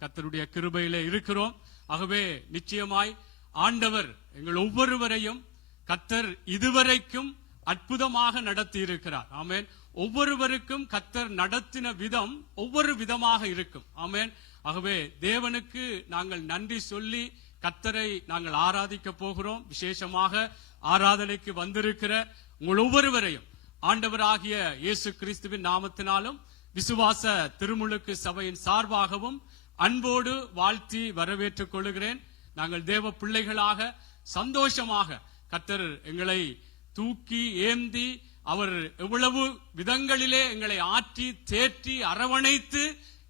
கர்த்தருடைய கிருபையிலே இருக்கிறோம். ஆகவே நிச்சயமாய் ஆண்டவர் எங்கள் ஒவ்வொருவரையும் கர்த்தர் இதுவரைக்கும் அற்புதமாக நடத்தி இருக்கிறார். ஆமென். ஒவ்வொருவருக்கும் கர்த்தர் நடத்தின விதம் ஒவ்வொரு விதமாக இருக்கும். ஆமென். ஆகவே தேவனுக்கு நாங்கள் நன்றி சொல்லி கர்த்தரை நாங்கள் ஆராதிக்க போகிறோம். விசேஷமாக ஆராதனைக்கு வந்திருக்கிற உங்கள் ஒவ்வொருவரையும் ஆண்டவராகிய இயேசு கிறிஸ்துவின் நாமத்தினாலும் விசுவாச திருமுழுக்கு சபையின் சார்பாகவும் அன்போடு வாழ்த்தி வரவேற்றுக் கொள்கிறேன். நாங்கள் தேவ பிள்ளைகளாக சந்தோஷமாக கர்த்தர் எங்களை தூக்கி ஏந்தி அவர் எவ்வளவு விதங்களிலே எங்களை ஆற்றி தேற்றி அரவணைத்து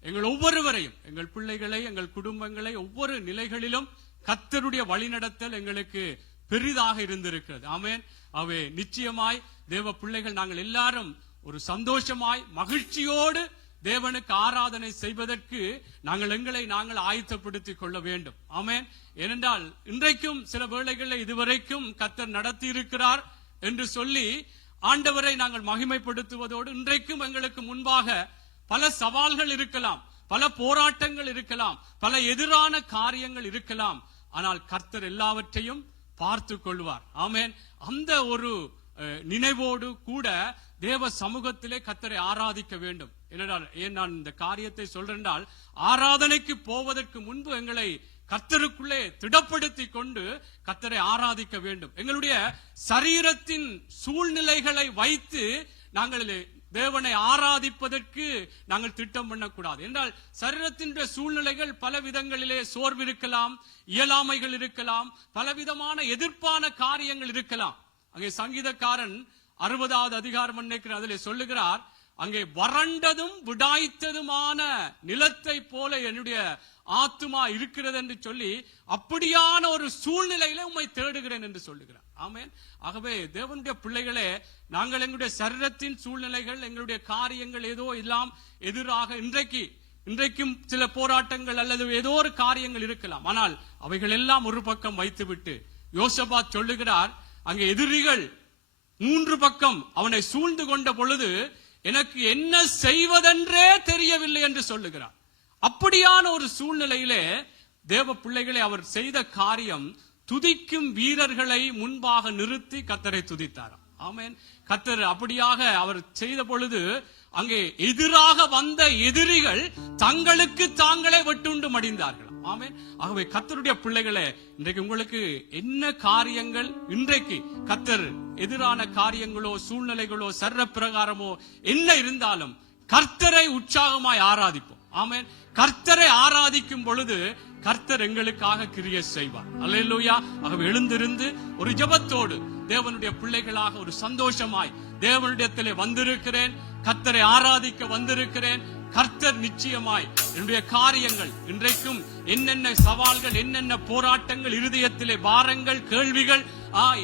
எங்கள் ஒவ்வொருவரையும் எங்கள் பிள்ளைகளை எங்கள் குடும்பங்களை ஒவ்வொரு நிலைகளிலும் கர்த்தருடைய வழிநடத்தல் எங்களுக்கு பெரிதாக இருந்திருக்கிறது. ஆமென். அவை நிச்சயமாய் தேவ பிள்ளைகள் நாங்கள் எல்லாரும் ஒரு சந்தோஷமாய் மகிழ்ச்சியோடு தேவனுக்கு ஆராதனை செய்வதற்கு நாங்கள் எங்களை நாங்கள் ஆயத்தப்படுத்திக் கொள்ள வேண்டும். ஆமென். ஏனென்றால் இன்றைக்கும் சில வேளைகளில் இதுவரைக்கும் கர்த்தர் நடத்தி இருக்கிறார் என்று சொல்லி ஆண்டவரை நாங்கள் மகிமைப்படுத்துவதோடு இன்றைக்கும் எங்களுக்கு முன்பாக பல சவால்கள் இருக்கலாம், பல போராட்டங்கள் இருக்கலாம், பல எதிரான காரியங்கள் இருக்கலாம். ஆனால் கர்த்தர் எல்லாவற்றையும் பார்த்து கொள்வார். ஆமென். அந்த ஒரு நினைவோடு கூட தேவ சமூகத்திலே கர்த்தரை ஆராதிக்க வேண்டும். ஏன் நான் இந்த காரியத்தை சொல்றேன், ஆராதனைக்கு போவதற்கு முன்பு எங்களை கர்த்தருக்குள்ளே திடப்படுத்தி கொண்டு கர்த்தரை ஆராதிக்க வேண்டும். எங்களுடைய சரீரத்தின் சூழ்நிலைகளை வைத்து நாங்கள் தேவனை ஆராதிப்பதற்கு நாங்கள் திட்டம் பண்ணக்கூடாது. என்றால் சரீரத்தின் சூழ்நிலைகள் பல விதங்களிலே சோர்வு இருக்கலாம், இயலாமைகள் இருக்கலாம், பலவிதமான எதிர்ப்பான காரியங்கள் இருக்கலாம். அங்கே சங்கீதக்காரன் 60வது அதிகாரம் அதிலே சொல்லுகிறார், அங்கே வறண்டதும் விடாய்த்ததுமான நிலத்தை போல என்னுடைய ஆத்துமா இருக்கிறது என்று சொல்லி அப்படியான ஒரு சூழ்நிலையில உம்மை தேடுகிறேன் என்று சொல்லுகிறார். ஆமென். ஆகவே தேவனுடைய பிள்ளைகளே, நாங்கள் எங்களுடைய சரீரத்தின் சூழ்நிலைகள் எங்களுடைய காரியங்கள் ஏதோ எல்லாம் எதிராக இன்றைக்கும் சில போராட்டங்கள் அல்லது ஏதோ ஒரு காரியங்கள் இருக்கலாம். ஆனால் அவைகள் எல்லாம் ஒரு பக்கம் வைத்துவிட்டு யோசபாத் சொல்லுகிறார், அங்கே எதிரிகள் 3 பக்கம் அவனை சூழ்ந்து கொண்ட பொழுது எனக்கு என்ன செய்வதென்றே தெரியவில்லை என்று சொல்லுகிறார். அப்படியான ஒரு சூழ்நிலையிலே தேவ பிள்ளைகளை அவர் செய்த காரியம், துதிக்கும் வீரர்களை முன்பாக நிறுத்தி கர்த்தரை துதித்தார். ஆமென். கர்த்தர் அப்படியாக அவர் செய்த பொழுது அங்கே எதிராக வந்த எதிரிகள் தங்களுக்கு தாங்களே வெட்டுண்டு மடிந்தார்கள். ஆமென். ஆகவே கர்த்தருடைய பிள்ளைகளே, இன்றைக்கு உங்களுக்கு என்ன காரியங்கள், இன்றைக்கு கர்த்தர் எதிரான காரியங்களோ சூழ்நிலைகளோ சர்ற பிரகாரமோ என்ன இருந்தாலும் கர்த்தரை உற்சாகமாய் ஆராதிப்போம். ஆமென். கர்த்தரை ஆராதிக்கும் பொழுது கர்த்தர் எங்களுக்காக கிரியை செய்வார். அல்லேலூயா. ஆகவே எழுந்திருந்து ஒரு ஜெபத்தோடு தேவனுடைய பிள்ளைகளாக ஒரு சந்தோஷமாய் தேவனுடையத்திலே வந்திருக்கிறேன், கர்த்தரை ஆராதிக்க வந்திருக்கிறேன். கர்த்தர் நிச்சயமாய் என்னுடைய காரியங்கள், இன்றைக்கும் என்னென்ன சவால்கள், என்னென்ன போராட்டங்கள், இருதயத்திலே பாரங்கள், கேள்விகள்,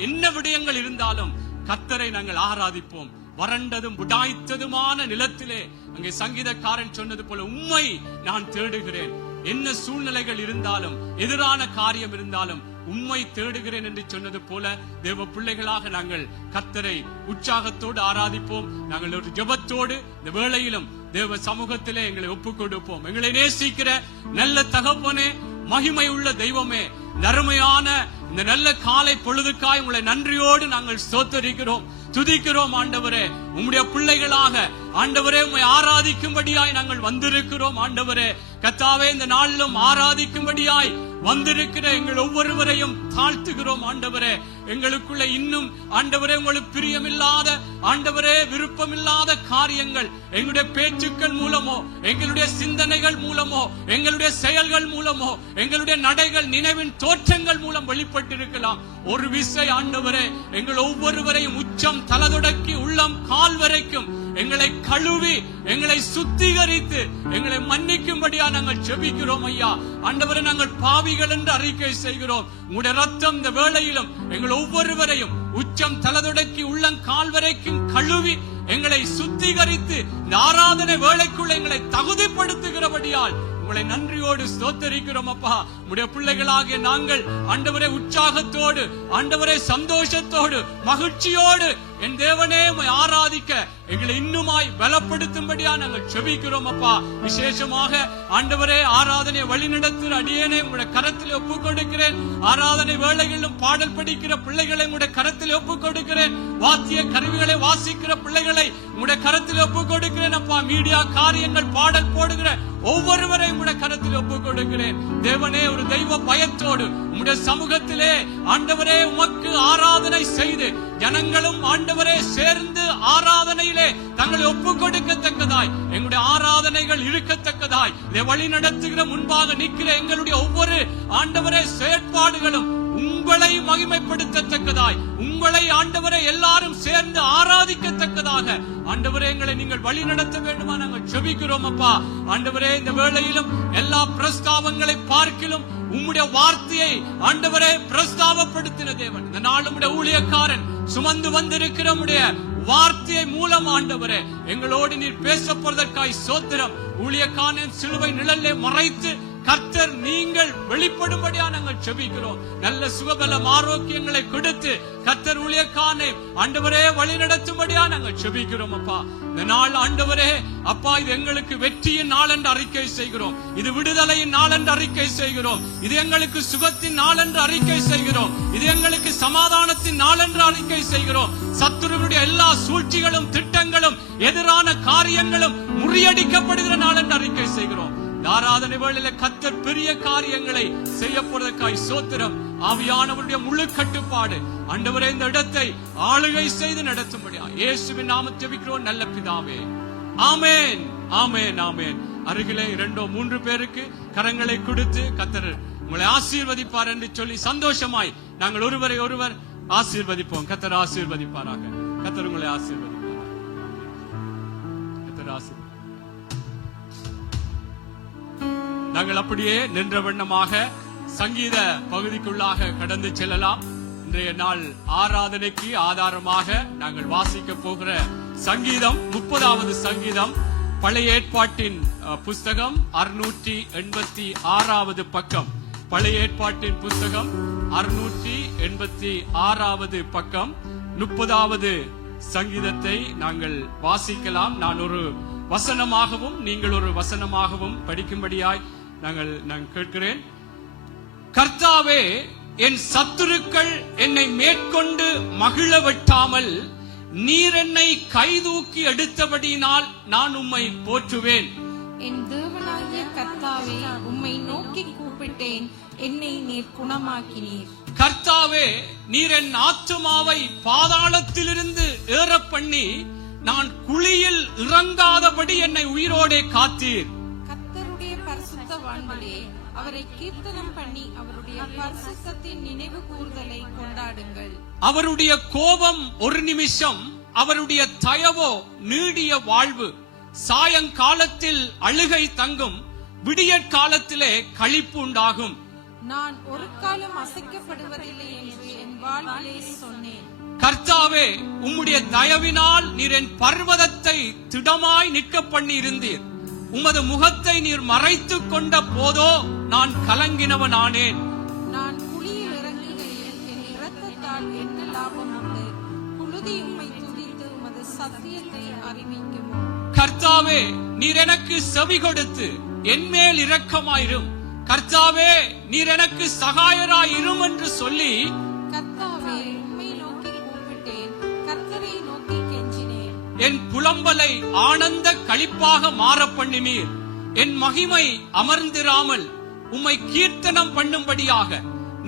என்ன விடயங்கள் இருந்தாலும் கர்த்தரை நாங்கள் ஆராதிப்போம். வறண்டதும் விடாய்த்ததுமான நிலத்திலே அங்கே சங்கீதக்காரன் சொன்னது போல உம்மை நான் தேடுகிறேன். என்ன சூழ்நிலைகள் இருந்தாலும் எதிரான காரியம் இருந்தாலும் உம்மை தேடுகிறேன் என்று சொன்னது போல தேவ பிள்ளைகளாக நாங்கள் கர்த்தரை உற்சாகத்தோடு ஆராதிப்போம். நாங்கள் ஒரு ஜெபத்தோடு இந்த வேளையிலும் தேவ சமூகத்திலே எங்களை ஒப்புக் கொடுப்போம். எங்களை நேசிக்கிற நல்ல தகப்பனே, மகிமை உள்ள தெய்வமே, நறுமையான இந்த நல்ல காலை பொழுதுக்காய் உங்களை நன்றியோடு நாங்கள் ஸ்தோத்தரிக்கிறோம், துதிக்கிறோம். ஆண்டவரே, உம்முடைய பிள்ளைகளாக ஆண்டவரே உம்மை ஆராதிக்கும்படியாய் நாங்கள் வந்திருக்கிறோம். ஆண்டவரே கர்த்தாவே, இந்த நாளிலும் ஆராதிக்கும்படியாய் வந்திருக்கிற எங்கள் ஒவ்வொருவரையும் தாழ்த்துகிறோம். ஆண்டவரே, எங்களுக்குள்ள இன்னும் ஆண்டவரே உங்களுக்கு பிரியமில்லாத, ஆண்டவரே விருப்பமில்லாத காரியங்கள் எங்களுடைய பேச்சுக்கள் மூலமோ, எங்களுடைய சிந்தனைகள் மூலமோ, எங்களுடைய செயல்கள் மூலமோ, எங்களுடைய நடைகள், நினைவின் தோற்றங்கள் மூலம் வெளிப்பட்டிருக்கலாம். ஒரு விசை ஆண்டவரே எங்கள் ஒவ்வொருவரையும் உச்சம் தலதொடக்கி உள்ளம் கால் வரைக்கும் எங்களை கழுவி எங்களை சுத்திகரித்து எங்களை மன்னிக்கும்படியா நாங்கள் ஜெபிக்கிறோம். ஐயா ஆண்டவரே, நாங்கள் பாவிகள் என்று அறிக்கை செய்கிறோம். உங்களுடைய ரத்தம் இந்த வேளையிலும் எங்கள் ஒவ்வொருவரையும் உச்சம் தலதொடக்கி உள்ளம் கால் வரைக்கும் கழுவி எங்களை சுத்திகரித்து இந்த ஆராதனை வேளைக்குள்ள எங்களை தகுதிப்படுத்துகிறபடியால் உங்களை நன்றியோடு ஸ்தோத்தரிக்கிறோம். அப்பா, உடைய பிள்ளைகளாகிய நாங்கள் ஆண்டவரே உற்சாகத்தோடு, ஆண்டவரே சந்தோஷத்தோடு, மகிழ்ச்சியோடு என் தேவனே உம்மை ஆராதிக்க எங்களை இன்னுமாய் பலப்படுத்தும்படியா நாங்கள் செபிக்கிறோம் அப்பா. விசேஷமாக ஆண்டவரே ஆராதனை வழிநடத்துகிற அடியேனை உங்களுடைய கரத்தில் ஒப்புக் கொடுக்கிறேன். ஆராதனை வேளைகளிலும் பாடல் படிக்கிற பிள்ளைகளை உங்களுடைய கரத்தில் ஒப்புக் கொடுக்கிறேன். வாத்திய கருவிகளை வாசிக்கிற பிள்ளைகளை உங்களுடைய கரத்தில் ஒப்புக் கொடுக்கிறேன் அப்பா. மீடியா காரியங்கள் பாடல் போடுகிற ஒவ்வொருவரையும் உங்களுடைய கரத்தில் ஒப்புக் கொடுக்கிறேன். தேவனே, ஒரு தெய்வ பயத்தோடு உம்முடைய சமூகத்திலே ஆண்டவரே உமக்கு ஆராதனை செய்து ஜனங்களும் ஆண்டவரே சேர்ந்து ஆராதனையிலே தங்களை ஒப்புக் கொடுக்கத்தக்கதாய், எங்களுடைய ஆராதனைகள் இருக்கத்தக்கதாய், இதை வழி நடத்துகிற முன்பாக நிற்கிற எங்களுடைய ஒவ்வொரு ஆண்டவரே செயற்பாடுகளும் உங்களை மகிமைப்படுத்தத்தக்கதாய், உங்களை ஆண்டவரை எல்லாரும் சேர்ந்து ஆராதிக்கத்தக்கதாக ஆண்டவரே எங்களை நீங்கள் வழி நடத்த வேண்டுமா நாங்கள் செபிக்கிறோம் அப்பா. ஆண்டவரே, இந்த வேளையிலும் எல்லா பிரஸ்தாபங்களை பார்க்கிலும் உம்முடைய வார்த்தையை ஆண்டவரே பிரஸ்தாபப்படுத்தின தேவன். இந்த நாள் உம்முடைய ஊழியக்காரன் சுமந்து வந்திருக்கிற உம்முடைய வார்த்தையை மூலம் ஆண்டவரே எங்களோடு நீர் பேச போவதற்காய் சோத்திரம். ஊழியக்காரன் சிலுவை நிழலை மறைத்து கர்த்தர் நீங்கள் வெளிப்படும்படியா நாங்கள் செபிக்கிறோம். நல்ல சுகபலம் ஆரோக்கியங்களை கொடுத்து கர்த்தர் ஊழியக்காரனை ஆண்டவரே வழி நடத்தும்படியா நாங்கள் செபிக்கிறோம் அப்பா. இந்த நாள் ஆண்டவரே அப்பா, இது எங்களுக்கு வெற்றியின் நாள் என்று அறிக்கை செய்கிறோம். இது விடுதலையின் நாள் என்று அறிக்கை செய்கிறோம். இது எங்களுக்கு சுகத்தின் நாள் என்று அறிக்கை செய்கிறோம். இது எங்களுக்கு சமாதானத்தின் நாள் என்று அறிக்கை செய்கிறோம். சத்துருவுடைய எல்லா சூழ்ச்சிகளும் திட்டங்களும் எதிரான காரியங்களும் முறியடிக்கப்படுகிற நாள் என்று அறிக்கை செய்கிறோம். ஆராதனை வேளையில கர்த்தர் பெரிய காரியங்களை செய்ய போவதற்காய் சோத்திரம். ஆவியானவருடைய முழு கட்டுப்பாடு ஆண்டவரே இந்த இடத்தை ஆளுகை செய்து நடத்தும்படியா இயேசுவின் நாமத்தில் ஜெபிக்கிறோம் நல்ல பிதாவே. ஆமென், ஆமென், ஆமென். அருகிலே 2-3 பேருக்கு கரங்களை கொடுத்து கர்த்தர் உங்களை ஆசீர்வதிப்பார் என்று சொல்லி சந்தோஷமாய் நாங்கள் ஒருவரை ஒருவர் ஆசீர்வதிப்போம். கர்த்தர் ஆசீர்வதிப்பாராக. கர்த்தர் உங்களை ஆசீர்வதிப்பாராக. கர்த்தர் ஆசீர்வதிப்பார். நாங்கள் அப்படியே நின்ற வண்ணமாக சங்கீத பகுதிக்குள்ளாக கடந்து செல்லலாம். இன்றைய நாள் ஆராதனைக்கு ஆதாரமாக நாங்கள் வாசிக்க போகிற சங்கீதம் 30வது சங்கீதம், பழைய ஏற்பாட்டின் புஸ்தகம் 686வது பக்கம். பழைய ஏற்பாட்டின் புஸ்தகம் 686வது பக்கம் 30வது சங்கீதத்தை நாங்கள் வாசிக்கலாம். நான் ஒரு வசனமாகவும் நீங்கள் ஒரு வசனமாகவும் படிக்கும்படியாய் நான் கேட்கிறேன். கர்த்தாவே, என் சத்துருக்கள் என்னை மேற்கொண்டு மகிழ வெட்டாமல் நீர் என்னை கைதூக்கி எடுத்தபடியினால் நான் உம்மை போற்றுவேன். என் தேவனாகிய கர்த்தாவே, உம்மை நோக்கி கூப்பிட்டேன், என்னை நீர் குணமாக்கினீர். கர்த்தாவே, நீர் என் ஆத்துமாவை பாதாளத்திலிருந்து ஏற பண்ணி நான் குழியில் இறங்காதபடி என்னை உயிரோடே காத்தீர். கர்த்தருடைய பரிசுத்தவான்களே, அவரை கீர்த்தனம் பண்ணி அவருடைய பரிசுத்தத்தின் நினைவு கூர்தலை கொண்டாடுங்கள். அவருடைய கோபம் ஒரு நிமிஷம், அவருடைய தயவோ நீடிய வாழ்வு. சாயங்காலத்தில் அழுகை தங்கும், விடியற்காலத்திலே களிப்பு உண்டாகும். நான் ஒரு காலம் அசைக்கப்படுவதில்லை என்று என் வாழ்விலே சொன்னேன். கர்த்தாவே, உம்முடைய தயவினால் நீர் என் பர்வதத்தை திடமாய் நிற்க பண்ணி இருந்தீர். உமது முகத்தை நீர் மறைத்துக் கொண்ட போதோ நான் கலங்கினவனானேன். நான் குழியில் இறங்குகையில் என் இரத்தத்தால் என்ன லாபம் உண்டு? புழுதி உம்மை துதித்து உமது சத்தியத்தை அறிவிக்கும். கர்த்தாவே, நீர் எனக்கு செவி கொடுத்து என் மேல் இரக்கமாயிரும். கர்த்தாவே, நீர் எனக்கு சகாயராயிரும் என்று சொல்லி கர்த்தாவே, உம்மை நோக்கி கூப்பிட்டேன், கர்த்தரை நோக்கி கெஞ்சினேன். என் புலம்பலை ஆனந்த களிப்பாக மாற பண்ணினீர். என் மகிமை அமர்ந்திராமல் உம்மை கீர்த்தனம் பண்ணும்படியாக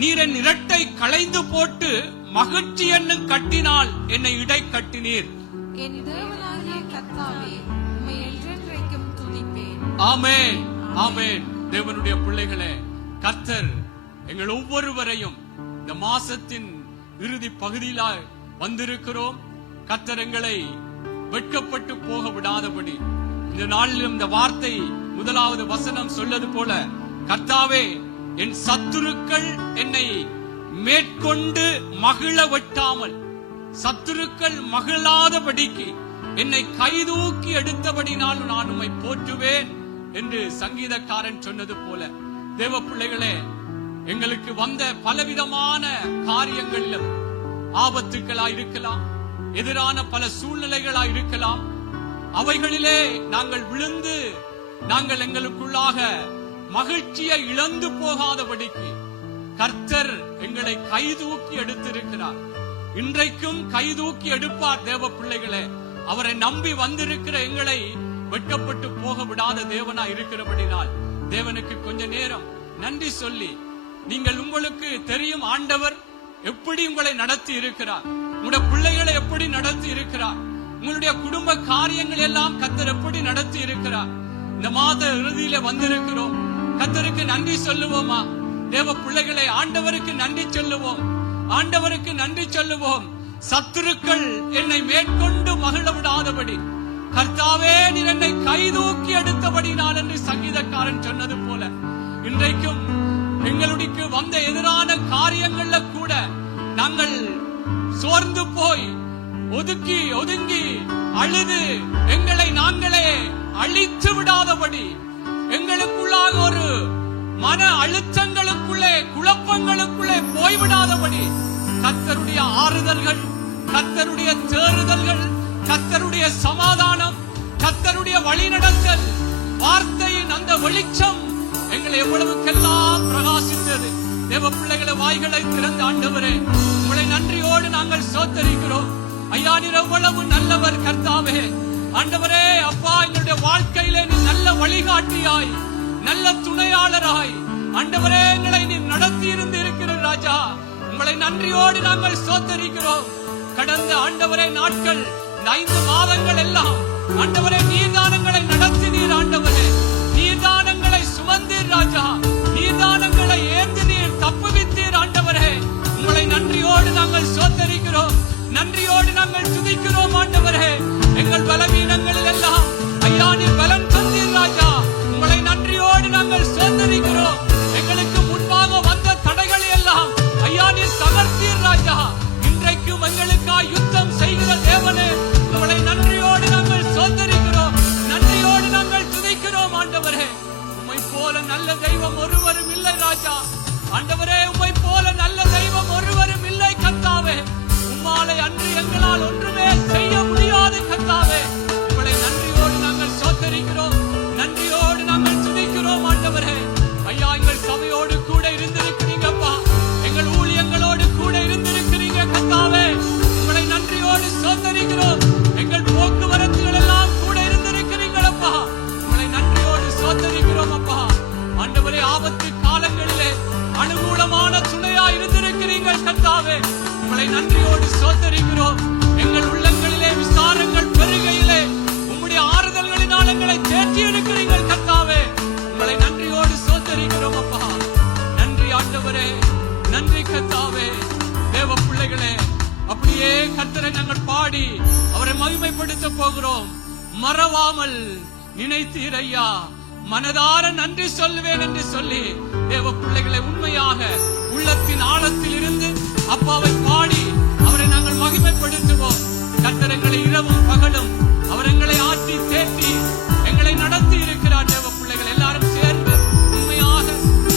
நீர் என் இரட்டை களைந்து போட்டு மகிழ்ச்சி என்னும் கட்டினால் என்னை இடை கட்டினீர். என் தேவனாகிய கர்த்தாவே, உம்மை என்றென்றைக்கும் துதிப்பேன். ஆமென், ஆமென். தேவனுடைய பிள்ளைகளே, கர்த்தர் எங்கள் ஒவ்வொருவரையும் இந்த மாசத்தின் இறுதி பகுதியில வந்திருக்கிறோம். கர்த்தர் எங்களை வெட்கப்பட்டு போக விடாதபடி இந்த நாளிலும் இந்த வார்த்தை முதலாவது வசனம் சொல்லது போல, கர்த்தாவே, என் சத்துருக்கள் என்னை மேற்கொண்டு மகிழ வெட்டாமல், சத்துருக்கள் மகிழாதபடிக்கு என்னை கைதூக்கி எடுத்தபடினால் நான் உம்மை போற்றுவேன் என்று சங்கீதக்காரன் சொன்னது போல, தேவ பிள்ளைகளே, எங்களுக்கு வந்த பலவிதமான காரியங்களிலும் ஆபத்துக்களா இருக்கலாம், எதிரான பல சூழ்நிலைகளா இருக்கலாம். அவைகளிலே நாங்கள் விழுந்து நாங்கள் எங்களுக்குள்ளாக மகிழ்ச்சியை இழந்து போகாதபடிக்கு கர்த்தர் எங்களை கைதூக்கி எடுத்திருக்கிறார். இன்றைக்கும் கைதூக்கி எடுப்பார். தேவ பிள்ளைகளே, அவரை நம்பி வந்திருக்கிற எங்களை வெட்கப்பட்டு போக விடாத தேவனா இருக்கிறபடினால் தேவனுக்கு கொஞ்ச நேரம் நன்றி சொல்லி, நீங்கள் உங்களுக்கு தெரியும் ஆண்டவர் எப்படி உங்களை நடத்தி இருக்கிறார், உங்களுடைய பிள்ளைகளை எப்படி நடத்தி இருக்கிறார், உங்களுடைய குடும்ப காரியங்கள் எல்லாம் கர்த்தர் எப்படி நடத்தி இருக்கிறார். இந்த மாத இறுதியில வந்திருக்கிறோம். கர்த்தருக்கு நன்றி சொல்லுவோமா? தேவ பிள்ளைகளை ஆண்டவருக்கு நன்றி சொல்லுவோம். ஆண்டவருக்கு நன்றி சொல்லுவோம். சத்துருக்கள் என்னை மேற்கொண்டு மகிழ விடாதபடி கர்த்தாவே நீர் என்னை கைதூக்கி எடுத்தபடினால் என்று சங்கீதக்காரன் சொன்னது போல இன்றைக்கும் எங்களுக்கு வந்த எதிரான காரியங்கள்ல கூட நாங்கள் சோர்ந்து போய் ஒதுங்கி அழுது எங்களை நாங்களே அழித்து விடாதபடி, எங்களுக்குள்ளாக ஒரு மன அழுத்தங்களுக்குள்ளே குழப்பங்களுக்குள்ளே போய்விடாதபடி கர்த்தருடைய ஆறுதல்கள், கர்த்தருடைய தேறுதல்கள், கர்த்தருடைய சமாதானம், கர்த்தருடைய வழிநடத்தல், வார்த்தையின் அந்த வெளிச்சம் எங்களை எவ்வளவுக்கெல்லாம் பிரகாசித்தது. தேவ பிள்ளைகளை வாய்களை திறந்த ஆண்டவரே, உங்களை நன்றியோடு நாங்கள் ஸ்தோத்திரிக்கிறோம். ஐயா, நீர் எவ்வளவு நல்லவர் கர்த்தாவே. ஆண்டவரே அப்பா, எங்களுடைய வாழ்க்கையிலே நீ நல்ல வழிகாட்டியாய், நல்ல துணையாளராய் ஆண்டவரே எங்களை நீ நடத்தி இருந்து இருக்கிற ராஜா, உங்களை நன்றியோடு நாங்கள் ஸ்தோத்திரிக்கிறோம். கடந்த ஆண்டவரே நாட்கள், 5 மாதங்கள் எல்லாம் ஆண்டவரே நீர்தானங்களை நடத்தினீர். ஆண்டவரே நீர்தானங்களை சுமந்தீர் ராஜா, நீர்தானங்களை ஏந்தி நீர் தப்புவித்தீர். ஆண்டவரே உங்களை நன்றியோடு நாங்கள் ஸ்தோத்திரிக்கிறோம், நன்றியோடு நாங்கள் துதிக்கிறோம். ஆண்டவரே எங்கள் பலவீனங்களில் எல்லாம் ஐயா நீர் பலன் தந்தீர் ராஜா, உங்களை நன்றியோடு நாங்கள் ஸ்தோத்திரிக்கிறோம். எங்களுக்கு முன்பாக வந்த தடைகளை எல்லாம் ஐயா நீர் தகர்த்தீர் ராஜா. இன்றைக்கும் எங்களுக்காய் யுத்தம் செய்கிற தேவனே, உங்களை நன்றியோடு நாங்கள் ஸ்தோத்திரிக்கிறோம், நன்றியோடு நாங்கள் துதிக்கிறோம். ஆண்டவரே உம்மை போல நல்ல தெய்வம் ஒருவரும் இல்லை ராஜா. ஆண்டவரே உம்மை போல நல்ல தெய்வம் ஒருவரும் இல்லை கர்த்தாவே. உம்மாலே அன்று எங்களால் ஒன்றுமே செய்ய முடியாது கர்த்தாவே. உங்களை நன்றியோடு நாங்கள் ஸ்தோத்திரிக்கிறோம், நன்றியோடு நாங்கள் துதிக்கிறோம். ஆண்டவரே ஐயா, எங்கள் சபையோடு கூட இருந்திருக்கிறீங்கப்பா, எங்கள் ஊழியங்களோடு கூட இருந்திருக்கிறீங்க கர்த்தாவே. உங்களை நன்றியோடு ஸ்தோத்திரிக்கிறோம். எங்கள் போக்குவரத்துகள் எல்லாம் கூட இருந்திருக்கிறீங்களப்பா, உங்களை நன்றியோடு ஸ்தோத்திரிக்கிறோம் அப்பா. ஆண்டவரே ஆபத்து காலங்களிலே அனுகூலமான துணையா இருந்திருக்கிறீர்கள் கர்த்தாவே, உங்களை நன்றியோடு ஸ்தோத்திரிக்கிறோம். எங்கள் உள்ளங்களிலே விசாரங்கள் பெருகையிலே உம்முடைய ஆறுதல்களினால் எங்களை தேற்றி எடுக்கிறீர்கள் கர்த்தாவே, உங்களை நன்றியோடு ஸ்தோத்திரிக்கிறோம் அப்பா. நன்றி ஆண்டவரே, நன்றி கர்த்தாவே. தேவ பிள்ளைகளே, அப்படியே கர்த்தரை நாங்கள் பாடி அவரை மகிமைப்படுத்த போகிறோம். மறவாமல் நினைத்தீர் ஐயா, மனதார நன்றி சொல்லுவேன் என்று சொல்லி தேவ பிள்ளைகளை உண்மையாக உள்ளத்தின் ஆழத்தில் இருந்து அப்பாவை பாடி அவரை நாங்கள் மகிமைப்படுத்துவோம். கர்த்தர் எங்களை இரவும் பகலும் அவர் எங்களை ஆற்றி தேற்றி எங்களை நடத்தி இருக்கிறார். தேவ பிள்ளைகள் எல்லாரும் சேர்ந்து உண்மையாக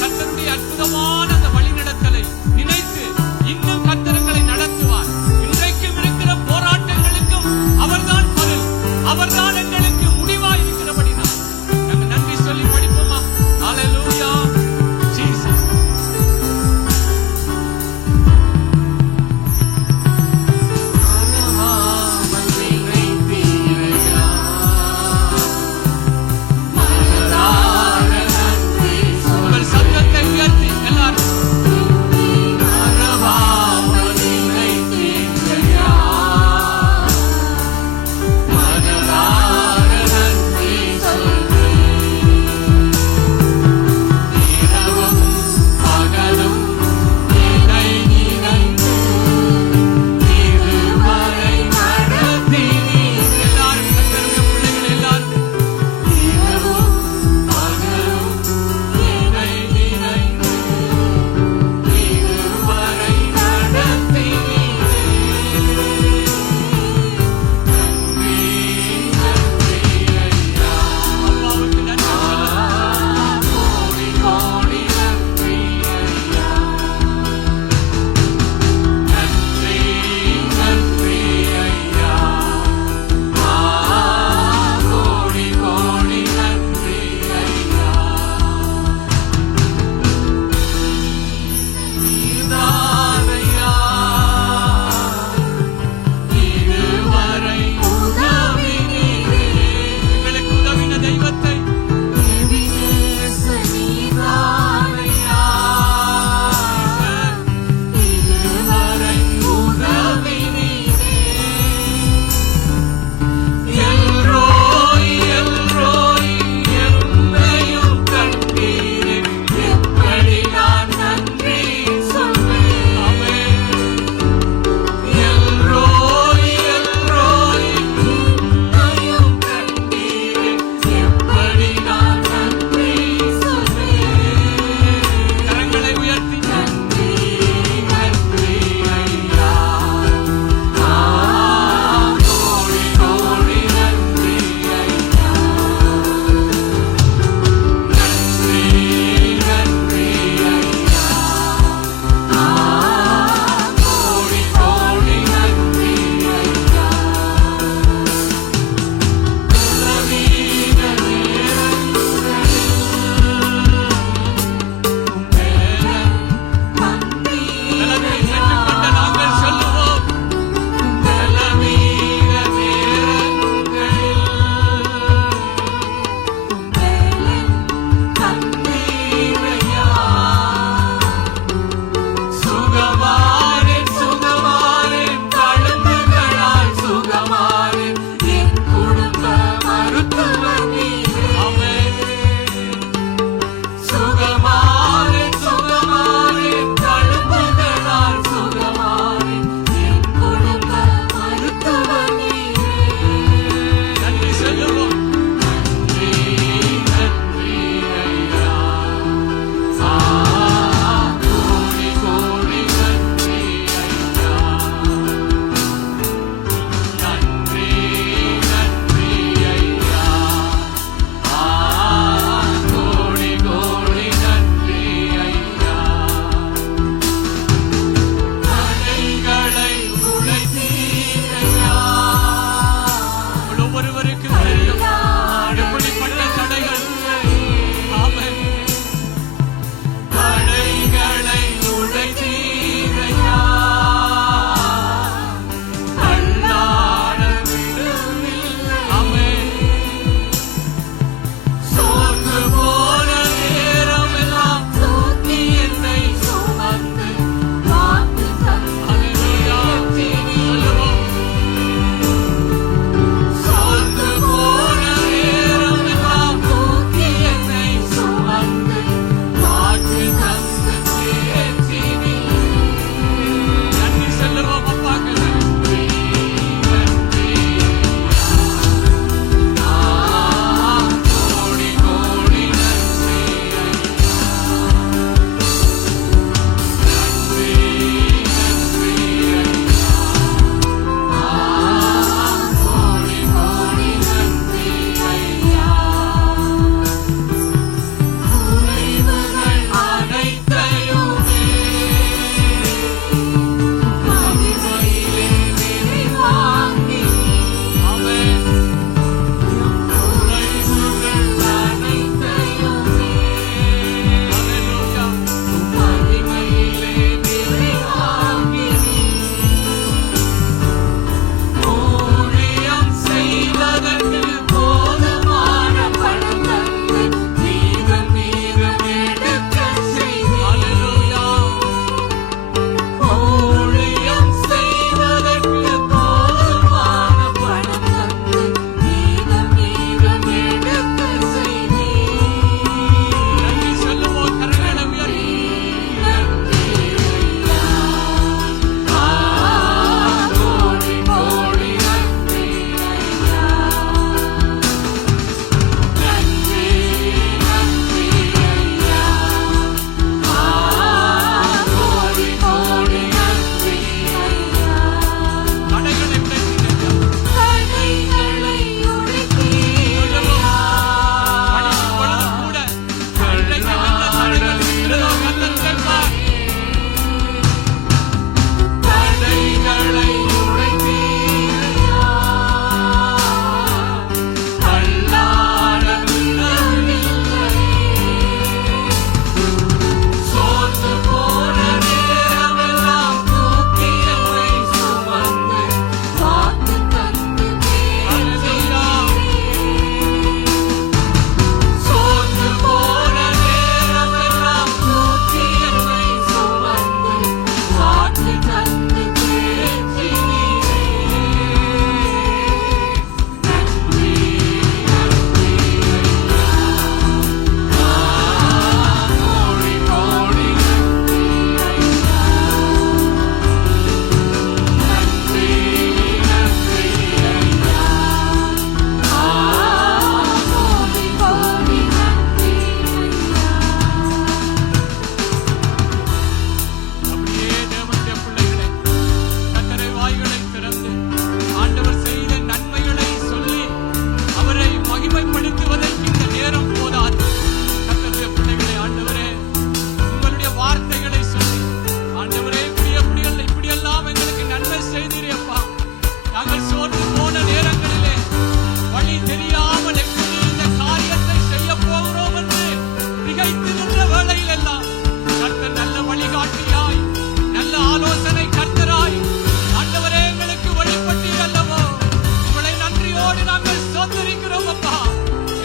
கர்த்தருடைய அற்புதமான அந்த வழிநடத்தலை நினைத்து இன்னும் கர்த்தர் எங்களை நடத்துவார். இன்றைக்கும் இருக்கிற போராட்டங்களுக்கும் அவர்தான் பதில், அவர்தான் எங்களுக்கு முடிவாய் இருக்கிறபடினால் நாங்கள் நன்றி சொல்லி படிப்போமா? ஹல்லேலூயா ஜீசஸ். மறவாமல் நினைத்தீர் கைத்திருந்த வேளையில் எல்லாம் கர்த்தர் நல்ல வழிகாட்டியாய், நல்ல ஆலோசனை கர்த்தராய் ஆண்டவரே எங்களுக்கு வெளிப்பட்டீர் அல்லவோ. உங்களை நன்றியோடு நாங்கள் சோதரிக்கிறோம் அப்பா.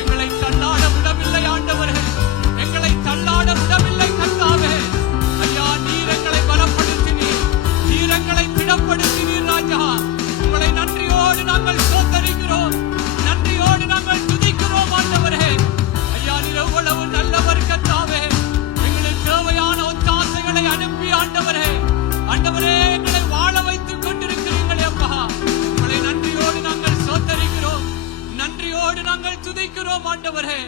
எங்களை தள்ளாட விடவில்லை ஆண்டவரே, எங்களை தள்ளாட விடவில்லை கர்த்தாவே. ஐயா, நீர் எங்களை பலப்படுத்தினீர், நீர் எங்களை திடப்படுத்தினீர் ராஜா. உங்களை நன்றியோடு நாங்கள் சோதரிக்கிறோம், நன்றியோடு நாங்கள் துதிக்கிறோம் ஆண்டவரே. ஐயா, நீர் எவ்வளவு நல்லவர் கர்த்தாவே. எங்களுக்கு தேவையான ஒத்தாசைகளை அனுப்பி ஆண்டவரே, ஆண்டவரே எங்களை வாழ வைத்துக் கொண்டிருக்கிறீங்களே அப்பா. உங்களை நன்றியோடு நாங்கள் சோதரிக்கிறோம், நன்றியோடு நாங்கள் துதிக்கிறோம் ஆண்டவரே.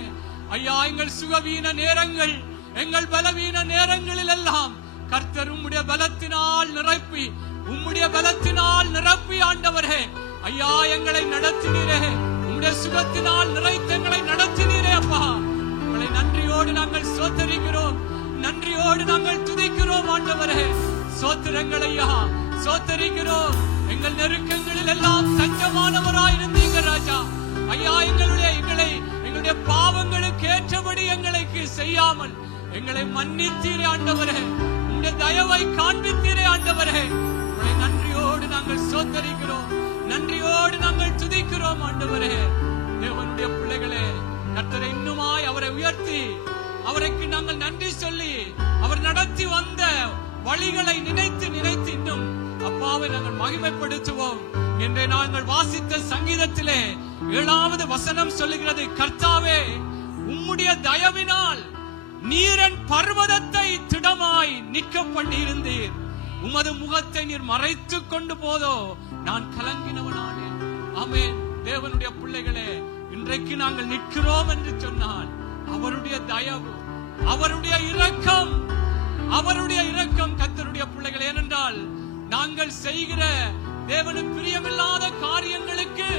ஐயா, எங்கள் சுகவீன நேரங்கள், எங்கள் பலவீன நேரங்களில் எல்லாம் கர்த்தர் உம்முடைய பலத்தினால் நிரப்பி, உம்முடைய பலத்தினால் நிரப்பி ஆண்டவரே ஐயா எங்களை நடத்தினீரே. உம்முடைய சுகத்தினால் நிறைத்து எங்களை நடத்தினீரே அப்பா. உங்களை நன்றியோடு நாங்கள் சோதரிக்கிறோம், நன்றியோடு நாங்கள் துதிக்கிறோம் ஆண்டவரே. சோத்திரங்கள் ஐயா, சோதரிக்கிறோம். எங்கள் நெருக்கங்களில் எல்லாம் தஞ்சமானவராய் இருந்தீங்க ராஜா. ஐயா, எங்களுடைய பாவங்களுக்கு ஏற்றபடி எங்களுக்கு செய்யாமல் எங்களை மன்னித்தீரே ஆண்டவரே. உங்களுடைய தயவை காண்பித்தீரே ஆண்டவரே. உங்களை நன்றியோடு நாங்கள் சோதரிக்கிறோம், நன்றியோடு நாங்கள் துதிக்கிறோம் ஆண்டவரே. தேவனுடைய பிள்ளைகளே, கர்த்தரை இன்னுமாய் அவரை உயர்த்தி அவருக்கு நாங்கள் நன்றி சொல்லி அவர் நடத்தி வந்த வழிகளை நினைத்து நினைத்து இன்னும் அப்பாவை நாங்கள் மகிமைப்படுத்துவோம். என்று நாங்கள் வாசித்த சங்கீதத்திலே 7வது வசனம் சொல்லுகிறது, கர்த்தாவே உம்முடைய தயவினால் நீரன் பர்வதத்தை திடமாய் நிற்க பண்ணியிருந்தீர். உமது முகத்தை நீர் மறைத்துக் கொண்டு போதோ நான் கலங்கினவனானேன். ஆமென். தேவனுடைய பிள்ளைகளே, இன்றைக்கு நாங்கள் நிற்கிறோம் என்று சொன்னால் அவருடைய தயவு, அவருடைய இரக்கம், அவருடைய இரக்கம் கர்த்தருடைய பிள்ளைகள். ஏனென்றால் நாங்கள் செய்கிற தேவனுக்கு பிரியமில்லாத காரியங்களுக்கு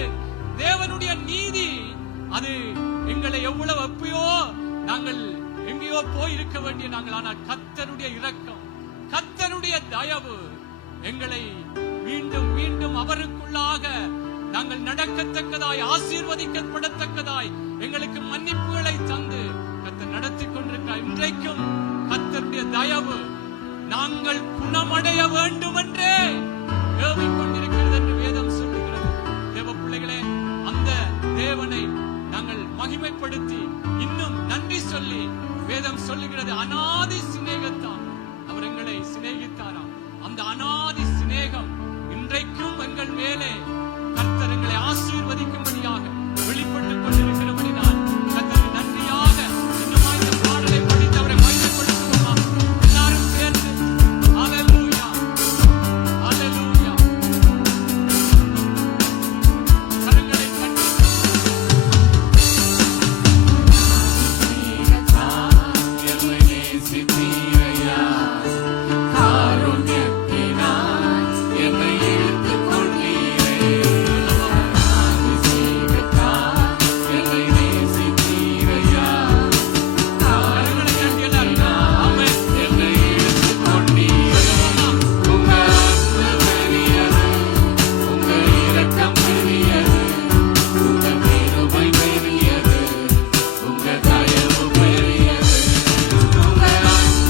தேவனுடைய நீதி அது எங்களை எவ்வளவு எப்பயோ நாங்கள் எங்கேயோ போய் இருக்க வேண்டிய நாங்கள், ஆனால் கர்த்தருடைய இரக்கம், கர்த்தருடைய தயவு எங்களை மீண்டும் மீண்டும் அவருக்குள்ளாக நாங்கள் நடக்கத்தக்கதாய், ஆசீர்வதிக்கப்படத்தக்கதாய் எங்களுக்கு மன்னிப்புகளை தந்து கர்த்தர் நடத்தி கொண்டிருக்கிறார். இன்றைக்கும் கர்த்தருடைய தயவு நாங்கள் குணமடைய வேண்டும் என்றே ஏவிக் கொண்டிருக்கிறது என்று வேதம் சொல்லுகிறது. தேவ பிள்ளைகளே, அந்த தேவனை நாங்கள் மகிமைப்படுத்தி இன்னும் நன்றி சொல்லி, வேதம் சொல்லுகிறது அநாதி சிநேகத்தான் அவர் எங்களை சிநேகித்தாராம். அந்த அநாதி சிநேகம் இன்றைக்கும் எங்கள் மேலே கர்த்தர் எங்களை ஆசீர்வதிக்கும்படியாக வெளிப்பட்டுக் கொண்டிருக்கிறபடினால் கர்த்தருக்கு நன்றியாக இன்னும் இந்த பாடலை படித்து அவரை மகிமைப்படுத்துவோமா? எல்லாரும் சேர்ந்து ஹல்லேலூயா, ஹல்லேலூயா. கரங்களை தட்டி என்னை நேசித்தீரையா, காருண்யத்தினால் என்னை இழுத்துக் கொண்டீரே. என்னை நேசித்தீரையா, கரங்களை தட்டி எல்லாரும் ஆமென். என்னை இழுத்துக் கொண்டீரே. உங்க அன்பு பெரியது, உங்க இரக்கம் பெரியது, உங்க கிருபை பெரியது, உங்க தயவு பெரியது. உங்க அன்பு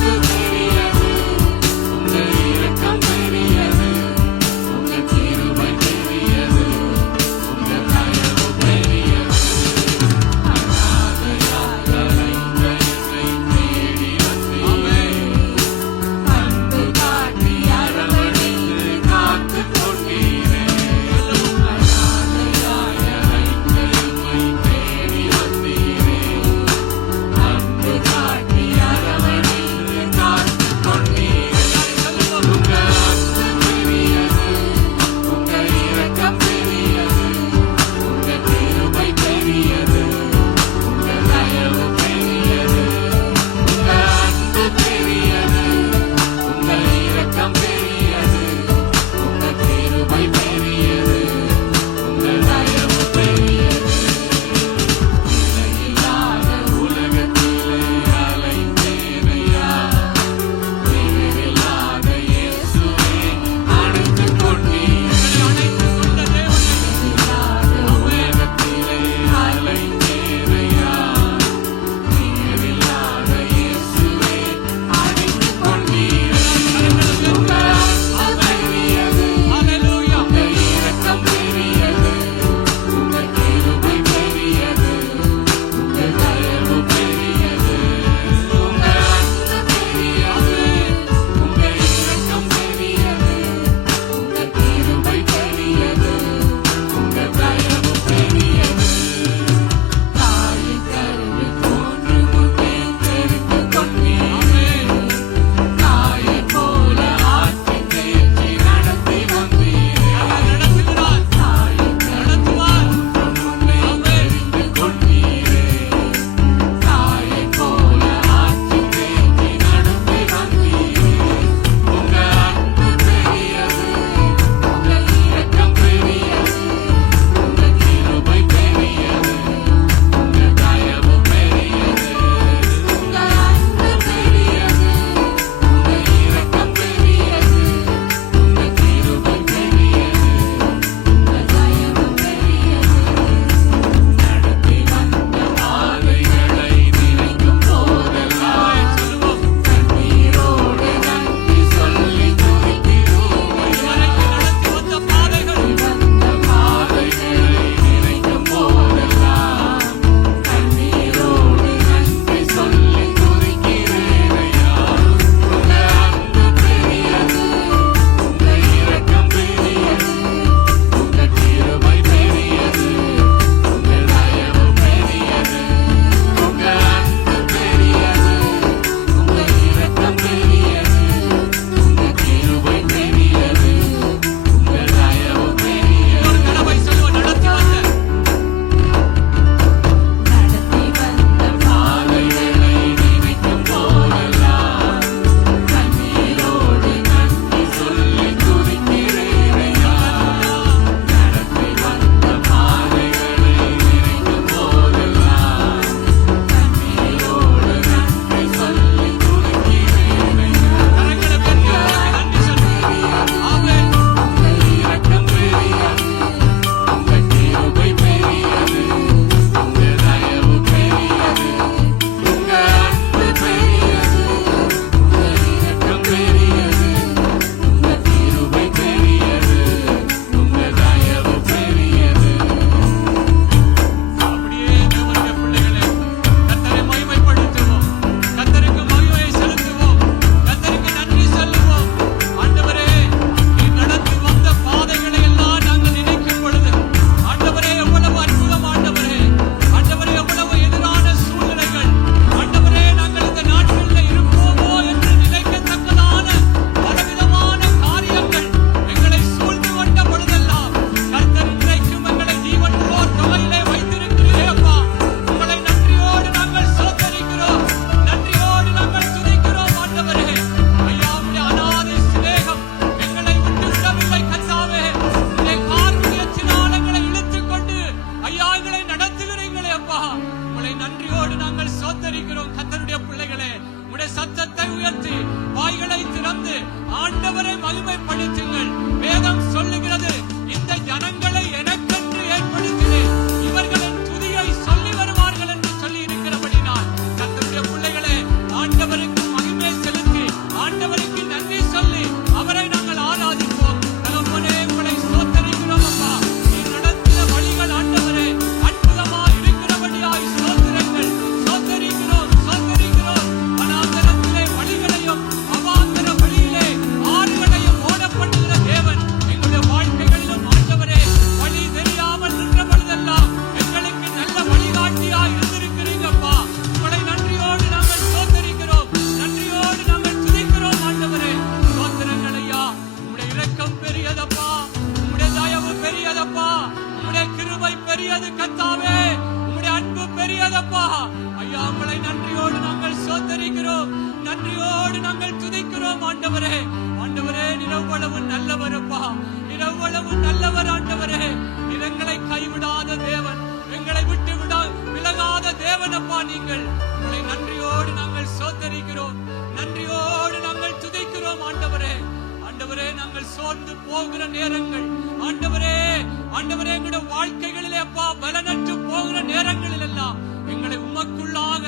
ஆண்டவரை மகிமைப்படுத்துங்கள். வேதம் சொல்லுகிறது, இந்த ஜனங்களை எனக்கென்று ஏற்படுத்தினேன், இவர்களின் துதியை சொல்லி வருவார்கள் என்று சொல்லி இருக்கிறபடினால் கர்த்தருடைய பிள்ளைகளே, ஆண்டவருக்கு மகிமை செலுத்தி ஆண்டவருக்கு நன்றி சொல்லி அவரை நாங்கள் ஆராதிப்போம். தகப்பனே, உங்களை ஸ்தோத்திரிக்கிறோம் அப்பா. நீ நடத்தின வழிகள் ஆண்டவரே அற்புதமாய் இருக்கிறபடியாய் ஸ்தோத்திரங்கள். ஸ்தோத்திரிக்கிறோம், ஸ்தோத்திரிக்கிறோம். வனாந்தரத்திலே வழிகளையும் அவாந்தர வழியிலே ஆறுகளையும் ஓடப்படுகிற தேவன் எங்களுடைய வாழ்க்கைகளிலும் ஆண்டவரே வழி தெரியாமல் நின்ற பொழுதெல்லாம் எங்களுக்கு நல்ல வழிகாட்டியாய் இருந்திருக்கிறீங்கப்பா. உங்களை நன்றியோடு நாங்கள் ஸ்தோத்திரிக்கிறோம், நன்றியோடு நாங்கள் துதிக்கிறோம் ஆண்டவரே. ஸ்தோத்திரங்கள் ஐயா. உம்முடைய இரக்கம் பெரியதப்பா, உம்முடைய தயவு பெரியதப்பா, உம்முடைய கிருபை பெரியது கர்த்தாவே, உம்முடைய அன்பு பெரியதப்பா ஐயா. உங்களை நன்றியோடு நாங்கள் ஸ்தோத்திரிக்கிறோம், நன்றியோடு நாங்கள் துதிக்கிறோம் ஆண்டவரே. ஆண்டவரே, நிரவ்வளவு நல்லவரப்பா, நிரவ்வளவு நல்லவர் ஆண்டவரே. எங்களை கைவிடாத தேவன், எங்களை விட்டு விலகாத தேவனப்பா நீங்கள். உங்களை நன்றியோடு நாங்கள் ஸ்தோத்திரிக்கிறோம், நன்றியோடு நாங்கள் துதிக்கிறோம் ஆண்டவரே. ஆண்டவரே, நாங்கள் சோர்ந்து போகிற நேரங்கள் ஆண்டவரே, ஆண்டவரே, எங்களுடைய வாழ்க்கைகளிலே அப்பா பலனற்று போகிற நேரங்களில் எல்லாம் எங்களை உமக்குள்ளாக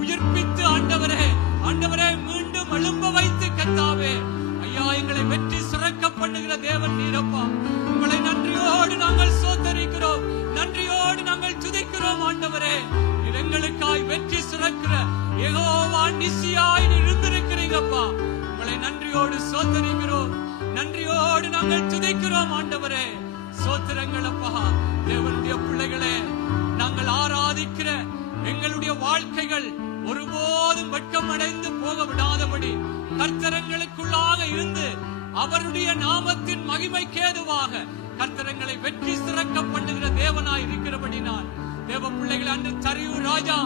உயிர்ப்பித்து ஆண்டவரே, ஆண்டவரே, மீண்டும் எழும்ப வைத்து கர்த்தாவே ஐயா எங்களை வெற்றி சிறக்க பண்ணுகிற தேவன் நீரப்பா. உங்களை நன்றியோடு நாங்கள் ஸ்தோத்திரிக்கிறோம், நன்றியோடு நாங்கள் துதிக்கிறோம் ஆண்டவரே. நீர் எங்களுக்காய் வெற்றி சிறக்கிற யெகோவா நிசியாய் இருந்திருக்கிறீங்கப்பா. உங்களை நன்றியோடு ஸ்தோத்திரிக்கிறோம், நன்றியோடு நாங்கள் துதிக்கிறோம் ஆண்டவரே. ஸ்தோத்திரங்கள் அப்பா. தேவனுடைய பிள்ளைகளே, நாங்கள் ஆராதிக்கிற எங்களுடைய வாழ்க்கைகள் ஒருபோதும் வெட்கமடைந்து போக விடாதபடி கர்த்தரங்களுக்குள்ளாக இருந்து அவருடைய நாமத்தின் மகிமைக்கேதுவாக கர்த்தரங்களை வெற்றி சிறக்க பண்ணுகிற தேவனாய் இருக்கிறபடினால் தேவ பிள்ளைகள், அன்று தரியூர் ராஜா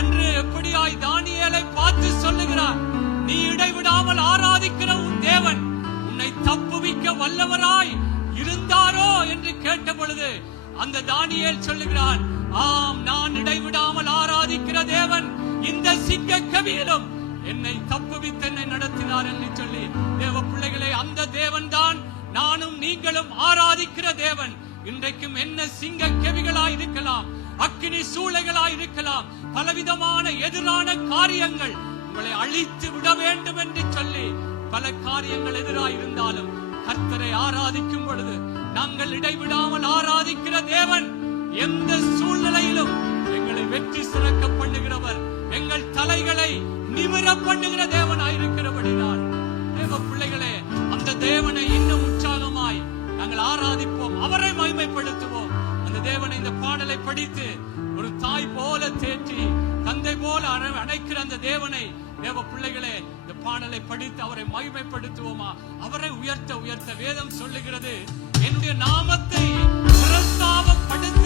அன்று எப்படியாய் தானியேலை பார்த்து சொல்லுகிறார், நீ இடைவிடாமல் ஆராதிக்கிற உன் தேவன் உன்னை தப்புவிக்க வல்லவராய் இருந்தாரோ என்று கேட்ட பொழுது அந்த தானியேல் சொல்லுகிறான், ஆம், நான் இடைவிடாமல் ஆராதிக்கிற தேவன் இந்த சிங்க கவியிலும் என்னை தப்புவித்து என்னை நடத்தினார் என்று சொல்லி தேவ பிள்ளைகளே, அந்த தேவன் தான் நானும் நீங்களும் ஆராதிக்கிற தேவன். இன்றைக்கும் என்ன சிங்க கவிகளாய் இருக்கலாம், அக்கினி சூளைகளாய் இருக்கலாம், பலவிதமான எதிரான காரியங்கள் உங்களை அழித்து விட வேண்டும் என்று சொல்லி பல காரியங்கள் எதிராய் இருந்தாலும் கர்த்தரை ஆராதிக்கும் பொழுது நாங்கள் இடைவிடாமல் ஆராதிக்கிற தேவன் எந்த சூழ்நிலையிலும் எங்களை வெற்றி சிறக்க பண்ணுகிறவர், எங்கள் தலைகளை நிமிர பண்ணுகிற தேவனாயிருக்கிறபடினால் தேவ பிள்ளைகளே, அந்த தேவனை இன்னும் உற்சாகமாய் நாங்கள் ஆராதிப்போம், அவரை மகிமைப்படுத்துவோம். அந்த தேவனை இந்த பாடலை படித்து ஒரு தாய் போல தேற்றி தந்தை போல அணைக்கிற அந்த தேவனை தேவ பிள்ளைகளே, இந்த பாடலை படித்து அவரை மகிமைப்படுத்துவோமா? அவரை உயர்த்த உயர்த்த வேதம் சொல்லுகிறது, என்னுடைய நாமத்தை பிரஸ்தாபப்படுத்த